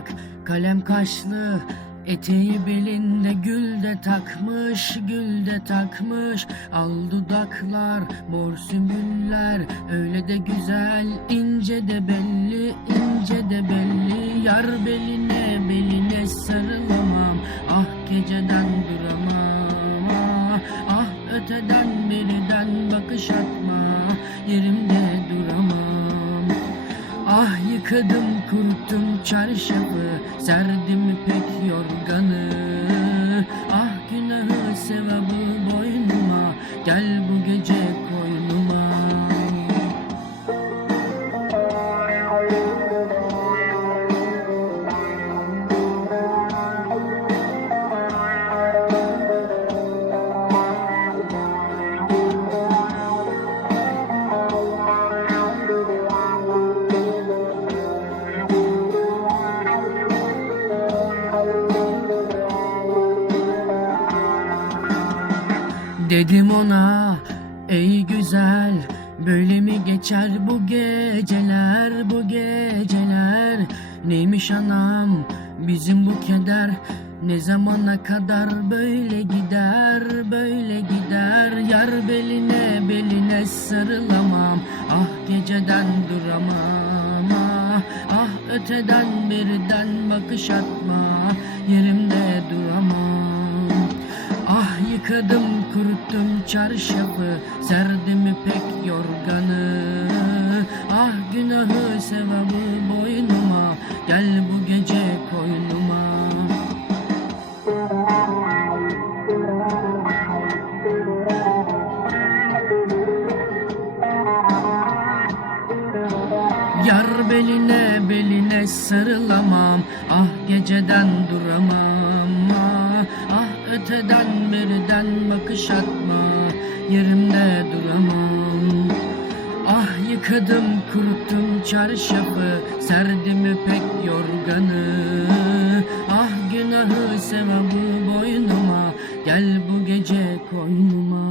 dudak, kalem kaşlı, eteği belinde, gül de takmış, gül de takmış. Al dudaklar, mor sümbüller, öyle de güzel, ince de belli, ince de belli. Yar beline, beline sarılamam, ah geceden duramam, ah öteden beriden bakış atma, yerimde duramam. Ah yıkadım kuruttum çarşafı, serdim ipek yorganı. Ah günahı sevabı boynuma, gel bu gece koynuma. Dedim ona, ey güzel, böyle mi geçer bu geceler, bu geceler? Neymiş anam bizim bu keder, ne zamana kadar böyle gider, böyle gider? Yar beline, beline sarılamam, ah geceden duramam, ah öteden beriden bakış atma, yerimde duramam. Ah yıkadım kuruttum çarşafı, serdim ipek yorganı. Ah günahı sevabı boynuma, gel bu gece koynuma. Yar beline, beline sarılamam, ah geceden duramam, ah öteden beriden bakış atma, yerimde duramam. Ah yıkadım kuruttum çarşafı, serdim ipek yorganı. Ah günahı sevabı boynuma, gel bu gece koynuma.